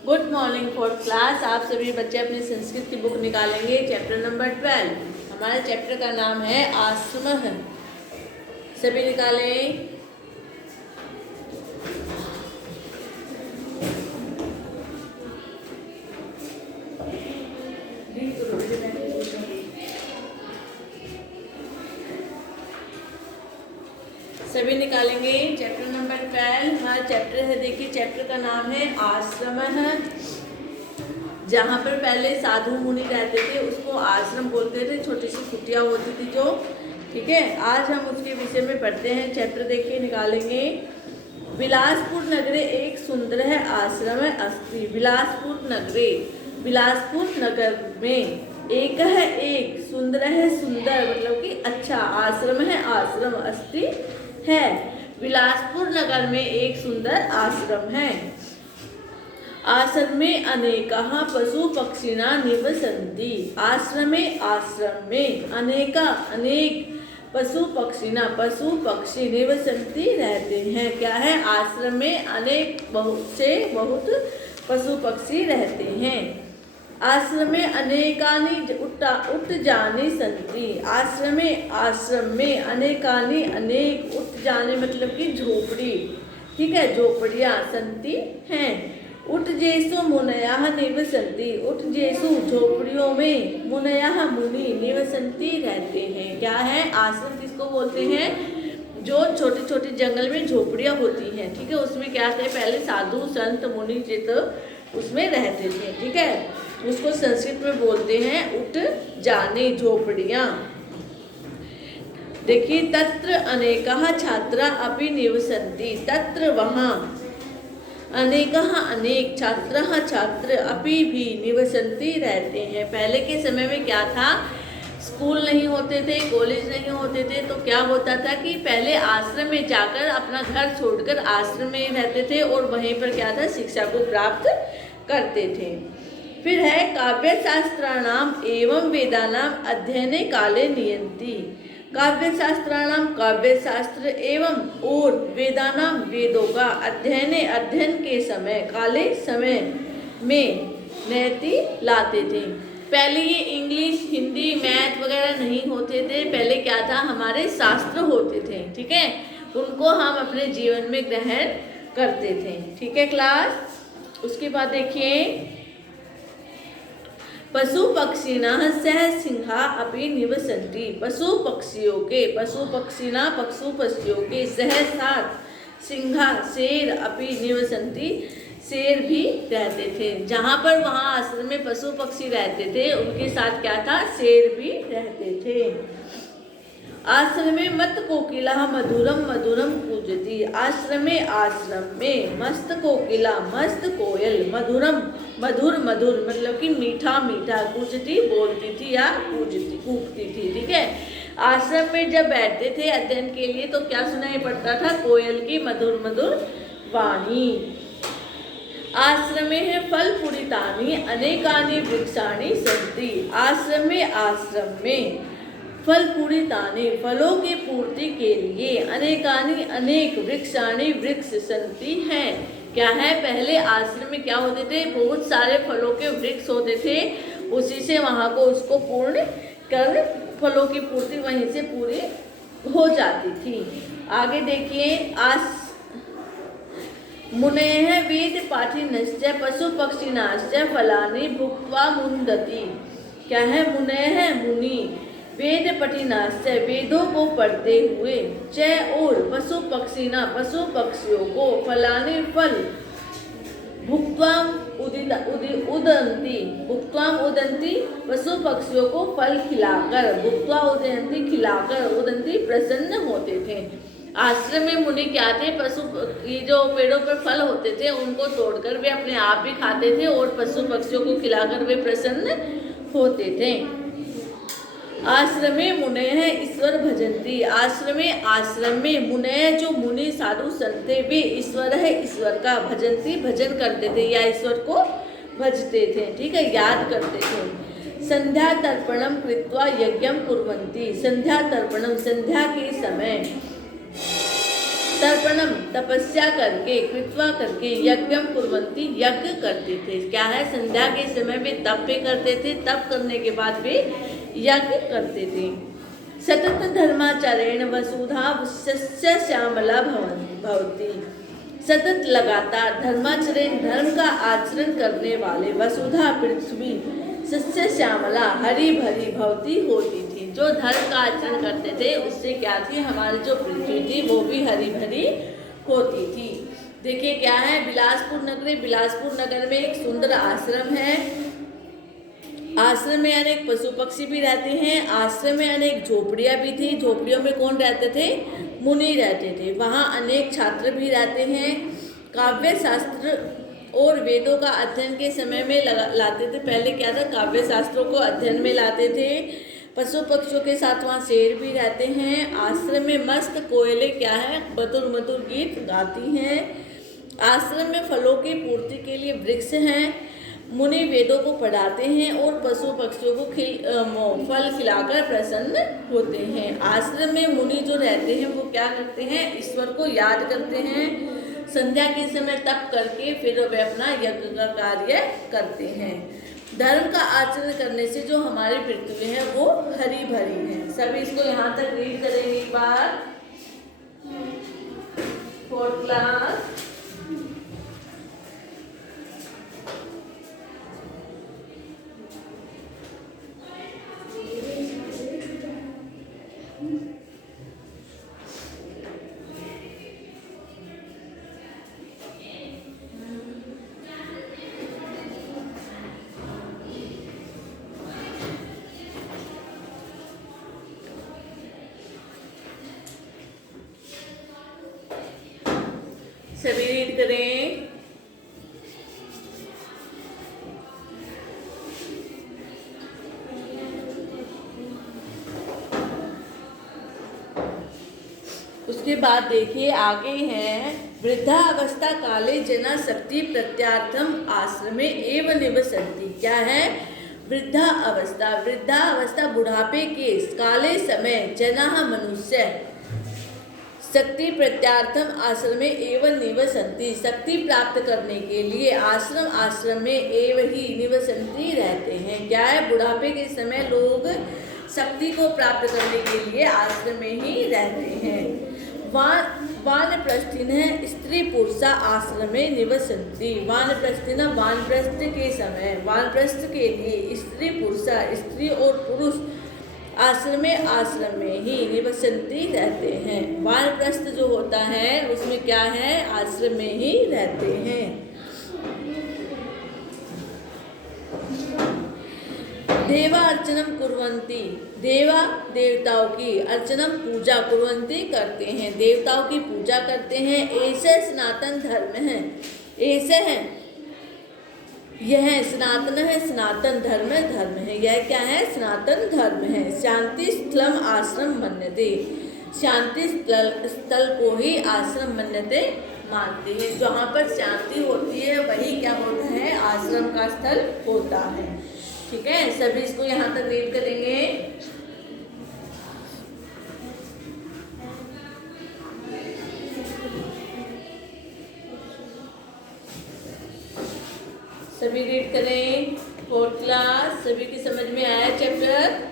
Good morning fourth class. आप सभी बच्चे अपनी संस्कृत की बुक निकालेंगे। Chapter number 12। हमारे चैप्टर का नाम है आश्रम। सभी निकालें। सभी निकालेंगे। चैप्टर नंबर 12 हमारा चैप्टर है। देखिए चैप्टर का नाम है आश्रम। जहाँ पर पहले साधु मुनि रहते थे उसको आश्रम बोलते थे। छोटी सी कुटिया होती थी जो, ठीक है। आज हम उसके विषय में पढ़ते हैं। चैप्टर देखिए निकालेंगे। बिलासपुर नगरे एक सुंदर है आश्रम अस्ति। बिलासपुर नगरे, बिलासपुर नगर में एक है, एक सुंदर है, सुंदर मतलब कि अच्छा आश्रम है, आश्रम अस्ति है। बिलासपुर नगर में एक सुंदर आश्रम है। आश्रमे अनेकाः पशु पक्षिणा निवसन्ति। आश्रमे, आश्रम में अनेका अनेक पशु पक्षिणा पशु पक्षी निवसन्ति रहते हैं। क्या है? आश्रम में अनेक बहुत से बहुत पशु पक्षी रहते हैं। आश्रमे अनेकानि उत्थानि सन्ति। आश्रमे, आश्रम में अनेकानि अनेक उत्थानि मतलब कि झोपड़ी, ठीक है, झोपड़ियाँ सन्ति हैं। उत्थेषु मुनयः निवसन्ति। उत्थेषु झोपड़ियों में मुनयः मुनि निवसन्ति रहते हैं। क्या है? आश्रम किसको बोलते हैं? जो छोटे छोटे जंगल में झोपड़ियाँ होती हैं, ठीक है। उसमें क्या थे? पहले साधु संत मुनि चित उसमें रहते थे, ठीक है। उसको संस्कृत में बोलते हैं उत्थानि, झोपड़ियाँ। देखिए तत्र अनेकाः छात्रा अपि निवसन्ति। तत्र वहाँ अनेकाः अनेक छात्राः छात्र अपि भी निवसन्ति रहते हैं। पहले के समय में क्या था? स्कूल नहीं होते थे, कॉलेज नहीं होते थे, तो क्या होता था कि पहले आश्रम में जाकर अपना घर छोड़कर आश्रम में रहते थे और वहीं पर क्या था? शिक्षा को प्राप्त करते थे। फिर है काव्य शास्त्राणाम एवं वेदानाम अध्ययने काले नियंती। काव्य शास्त्राणाम काव्य शास्त्र एवं और वेदानाम वेदों का अध्ययन के समय काले समय में नयति लाते थे। पहले ये इंग्लिश हिंदी मैथ वगैरह नहीं होते थे। पहले क्या था? हमारे शास्त्र होते थे, ठीक है। उनको हम अपने जीवन में ग्रहण करते थे, ठीक है क्लास। उसके बाद देखिए पशु पक्षिणः सह सिंहा अपि निवसन्ति। पशु पक्षियों के, पशु पक्षिणा पशु पक्षियों के सह साथ सिंहा शेर अपि निवसन्ति, शेर भी रहते थे। जहाँ पर वहाँ आश्रम में पशु पक्षी रहते थे उनके साथ क्या था? शेर भी रहते थे। आश्रमे मत कोकिला मधुरम मधुरम कूजती। आश्रमे, आश्रम में मस्त कोकिला मस्त कोयल मधुरम मधुर मधुर मतलब कि मीठा मीठा कूजती बोलती थी या कूकती थी, ठीक है। आश्रम में जब बैठते थे अध्ययन के लिए तो क्या सुनाई पड़ता था? कोयल की मधुर मधुर वाणी। आश्रमे है फल पूरितानि अनेकानि वृक्षाणि सन्ति। आश्रम में, आश्रम में फल पूरितानि फलों की पूर्ति के लिए अनेकानि अनेक वृक्षाणि वृक्ष सन्ति हैं। क्या है? पहले आश्रम में क्या होते थे? बहुत सारे फलों के वृक्ष होते थे। उसी से वहाँ को उसको पूर्ण कर फलों की पूर्ति वहीं से पूरी हो जाती थी। आगे देखिए मुनेः वेद पाठिनश्च पशु पक्षिणाश्च फलानि भुक्त्वा मुंदति। क्या है? मुनेः मुनि वेद पठिनाश्च वेदों को पढ़ते हुए च और पशु पक्षिणा पशु पक्षियों को फलानि फल भुक्त्वा उदन्ति। भुक्त्वा उदन्ति पशु पक्षियों को फल खिलाकर, भुक्त्वा उदन्ति खिलाकर, उदन्ति प्रसन्न होते थे। आश्रम में मुनि क्या थे? पशु, ये जो पेड़ों पर फल होते थे उनको तोड़कर वे अपने आप भी खाते थे और पशु पक्षियों को खिलाकर वे प्रसन्न होते थे। आश्रमे मुनयः ईश्वर भजन्ति। आश्रमे, आश्रम में मुनय जो मुनि साधु संत थे वे ईश्वर है, ईश्वर का भजन्ति भजन करते थे या ईश्वर को भजते थे, ठीक है, याद करते थे। संध्या तर्पणम कृत्वा यज्ञम कुर्वन्ति। संध्या तर्पणम संध्या के समय तर्पणम तपस्या करके, कृत्वा करके, यज्ञम कुर्वन्ति यज्ञ करते थे। क्या है, संध्या के समय में तप भी करते थे, तप करने के बाद भी यज्ञ करते थे। सतत धर्माचरेण वसुधा सस्य श्यामला भवती। सतत लगातार धर्माचरण, धर्म का आचरण करने वाले वसुधा पृथ्वी सस्य श्यामला हरी भरी भवती होती थी। जो धर्म का आचरण करते थे उससे क्या थी, हमारी जो पृथ्वी थी वो भी हरी भरी होती थी। देखिए क्या है, बिलासपुर नगरी, बिलासपुर नगर में एक सुंदर आश्रम है। आश्रम में अनेक पशु पक्षी भी रहते हैं। आश्रम में अनेक झोपड़ियां भी थी। झोपड़ियों में कौन रहते थे, मुनि रहते थे। वहाँ अनेक छात्र भी रहते हैं। काव्य शास्त्र और वेदों का अध्ययन के समय में लाते थे। पहले क्या था, काव्य शास्त्रों को अध्ययन में लाते थे। पशु पक्षियों के साथ वहाँ शेर भी रहते हैं। आश्रम में मस्त कोयले क्या है, मधुर मधुर गीत गाती हैं। आश्रम में फलों की पूर्ति के लिए वृक्ष हैं। मुनि वेदों को पढ़ाते हैं और पशु पक्षियों को फल खिलाकर प्रसन्न होते हैं। आश्रम में मुनि जो रहते हैं वो क्या करते हैं, ईश्वर को याद करते हैं। संध्या के समय तप करके फिर वे अपना यज्ञ का कार्य करते हैं। धर्म का आचरण करने से जो हमारी पृथ्वी है वो हरी भरी है। सभी इसको यहाँ तक रीड करेंगे एक बार। 4th class. सभी रीड करें। उसके बाद देखिए आगे है, वृद्धावस्था काले जना शक्ति प्रत्यार्थम आश्रमे एव निवसन्ति। क्या है, वृद्धा अवस्था, वृद्धा अवस्था बुढ़ापे के काले समय जनाः मनुष्य शक्ति प्रत्यार्थम आश्रम में एवं निवसन्ति। शक्ति प्राप्त करने के लिए आश्रम में एवं ही निवसन्ति रहते हैं। क्या है, बुढ़ापे के समय लोग शक्ति को प्राप्त करने के लिए आश्रम में ही रहते हैं। वानप्रस्थिन है स्त्री पुरुषा आश्रम में निवसन्ति। वानप्रस्थिन, वानप्रस्थ के समय, वानप्रस्थ के लिए स्त्री पुरुषा, स्त्री और पुरुष आश्रम में ही निवसन्ति रहते हैं। वानप्रस्थ जो होता है उसमें क्या है, आश्रम में ही रहते हैं। देवा अर्चनम कुर्वन्ति, देवा देवताओं की अर्चनम पूजा कुर्वन्ति करते हैं, देवताओं की पूजा करते हैं। ऐसे सनातन धर्म है, ऐसे है, यह सनातन है, सनातन धर्म है। यह क्या है, सनातन धर्म है। शांति स्थलम आश्रम मन्यते, शांति स्थल को ही आश्रम मन्यते मानते हैं। जहाँ पर शांति होती है वही क्या होता है, आश्रम का स्थल होता है। ठीक है, सभी इसको यहाँ तक रीड करेंगे। सभी रीड करें। 4th क्लास, सभी की समझ में आया चैप्टर?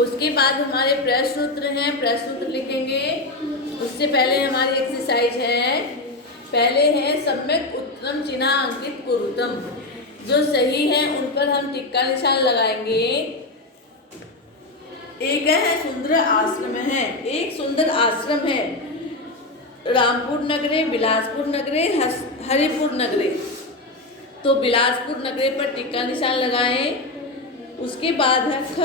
उसके बाद हमारे प्रश्न उत्तर हैं, प्रश्न उत्तर लिखेंगे। उससे पहले हमारी एक्सरसाइज है, पहले है सम्यक उत्तरम चिन्ह अंकित कुरुतम। जो सही है उन पर हम टिक का निशान लगाएंगे। एक है सुंदर आश्रम है, एक सुंदर आश्रम है रामपुर नगरे, बिलासपुर नगरे, हरिपुर नगरे। तो बिलासपुर नगरे पर टिक का निशान लगाएं। उसके बाद है ख,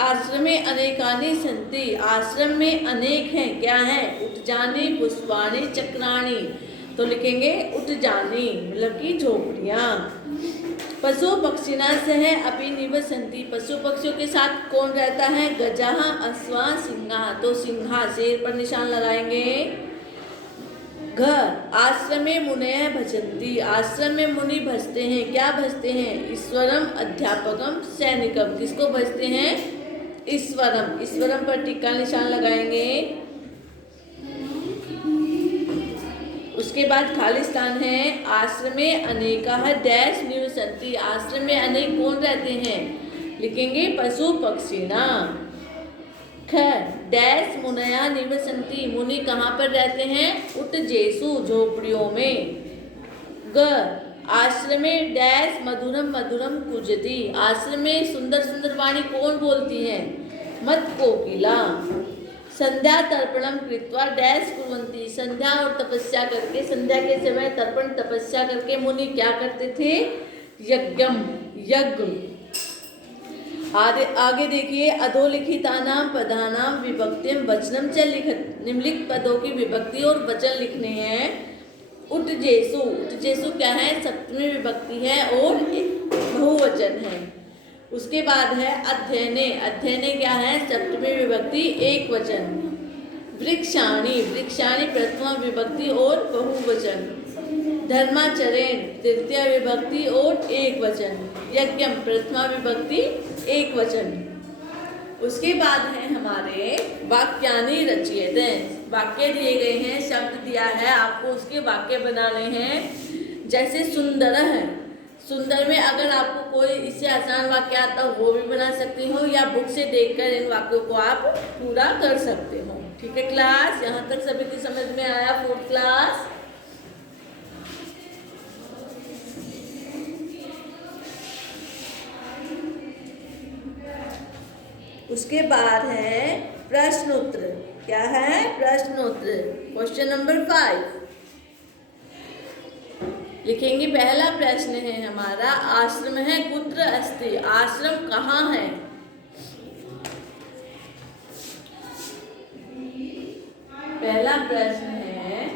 आश्रम में अनेकानि सन्ति, आश्रम में अनेक हैं। क्या है, उटजानी, पुष्पाणी, चक्राणी। तो लिखेंगे उटजानी मतलब कि झोपड़ियाँ। पशु पक्षिणा सह अपि निवसन्ति, पशु पक्षियों के साथ कौन रहता है? गजः अश्वा सिंहा, तो सिंहा शेर पर निशान लगाएंगे। घर आश्रमे मुनय भजन्ति, आश्रम में मुनि भजते हैं, क्या भजते हैं? ईश्वरम अध्यापकम सैनिकम, किसको भजते हैं? ईश्वरम, ईश्वरम पर टिक्का निशान लगाएंगे। उसके बाद खालिस्तान है। आश्रमे अनेकः डैश निवसन्ति, आश्रम में अनेक कौन रहते हैं? लिखेंगे पशु पक्षिणा। ख डैश मुनया निवसन्ति, मुनि कहाँ पर रहते हैं? उत्जेषु, झोपड़ियों में। ग आश्रमे डैश मधुरम मधुरम कुजति, आश्रम में सुंदर सुंदर वाणी कौन बोलती है? मत कोकिला। संध्या तर्पणम कृत्वा डैश कुर्वन्ति, संध्या और तपस्या करके, संध्या के समय तर्पण तपस्या करके मुनि क्या करते थे? यज्ञम, यज्ञ। आगे देखिए, अधोलिखितानां पदानां विभक्तिम वचनम च लिखत, निम्नलिखित पदों की विभक्ति और वचन लिखने हैं। उत्जेषु, उत्जेषु क्या है? सप्तमी विभक्ति है और बहुवचन है। उसके बाद है अध्ययने, अध्ययने क्या है? सप्तमी विभक्ति एक वचन। वृक्षाणि, वृक्षाणि प्रथमा विभक्ति और बहुवचन। धर्माचरेण तृतीय विभक्ति और एक वचन। यज्ञम प्रथमा विभक्ति एक वचन। उसके बाद है हमारे वाक्यानि रचयते, वाक्य दिए गए हैं, शब्द दिया है आपको, उसके वाक्य बनाने हैं। जैसे सुंदर है, सुंदर में अगर आपको कोई इससे आसान वाक्य आता हो वो भी बना सकती हो, या बुक से देखकर इन वाक्यों को आप पूरा कर सकते हो। ठीक है क्लास, यहाँ तक सभी की समझ में आया? Fourth class. उसके बाद है प्रश्नोत्तर, क्या है? प्रश्नोत्तर। क्वेश्चन नंबर 5 लिखेंगे। पहला प्रश्न है हमारा, आश्रम है कुत्र अस्ति, आश्रम कहाँ है? पहला प्रश्न है,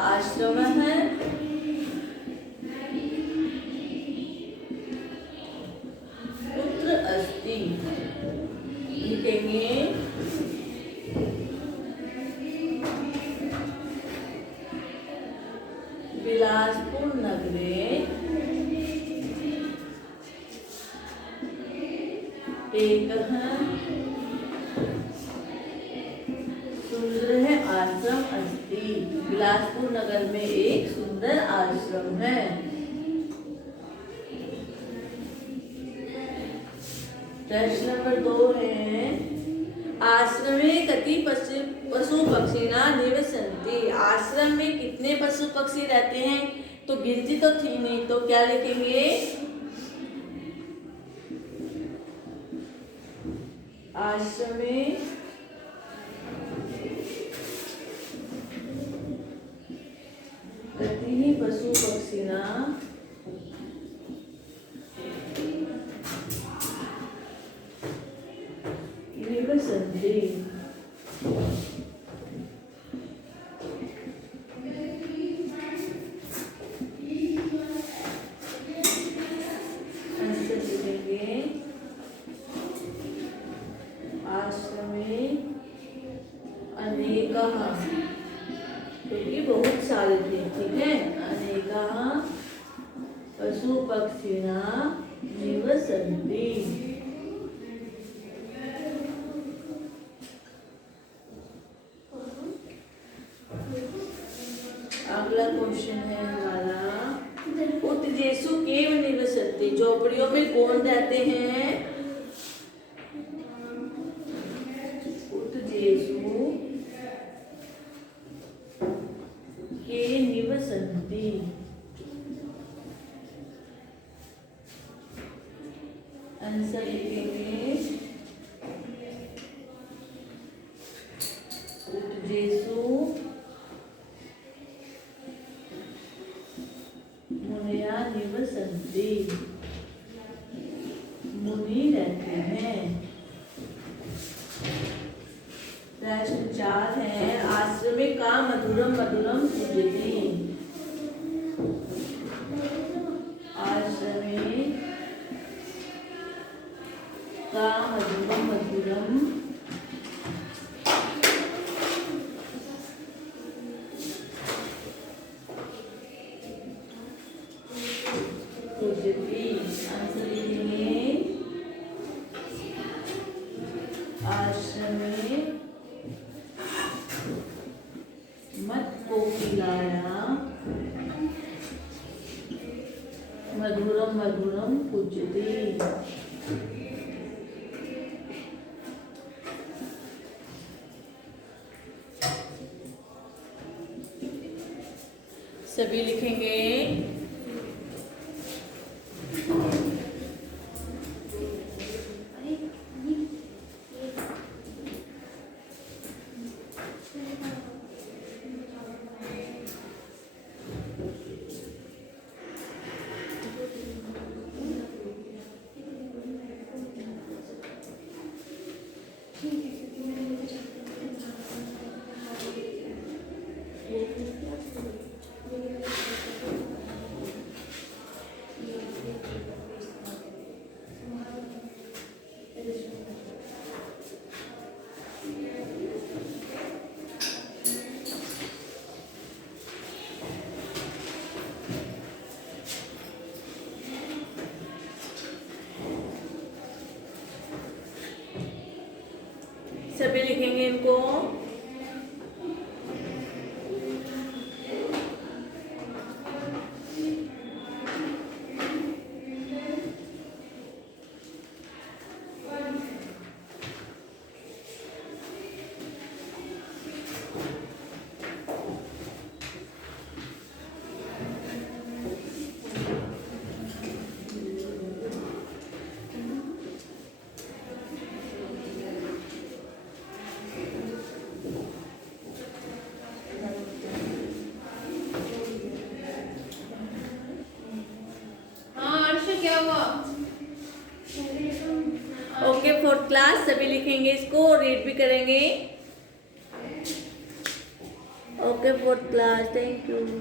आश्रम है कुत्र अस्ति, लिखेंगे बिलासपुर नगरे एक सुंदर है आश्रम अस्ति, बिलासपुर नगर में एक सुंदर आश्रम है। प्रश्न नंबर 2 है, आश्रमे कति पशु पक्षिणा निवसन्ति, आश्रम में कितने पशु पक्षी रहते हैं? तो गिनती तो थी नहीं, तो क्या लिखेंगे? आश्रमे कति पशु पक्षिणा निवसन्ति। आश्रमे अनेकः, क्योंकि बहुत सारे थे, ठीक है। अनेकः पशु पक्षिणा निवसन्ति। अगला क्वेश्चन है हमारा, उत्जेषु केव निवसन्ति, झोपड़ियों में कौन रहते हैं? उत्जेषु के निवसन्ति, आंसर लिखेंगे उत्जेषु मुनया निवसन्ति, मुनि रहते हैं। प्रश्न 4 है, आश्रमे का मधुरम मधुरम कुजति, का मधुरम मधुरम पूजती। आंसर लिखेंगे आश्रमे मत को खिलाया मधुरम मधुरम पूजती। सभी लिखेंगे सभी लिखेंगे इनको। ओके, फोर्थ क्लास सभी लिखेंगे इसको, रीड भी करेंगे। Okay fourth class, thank you.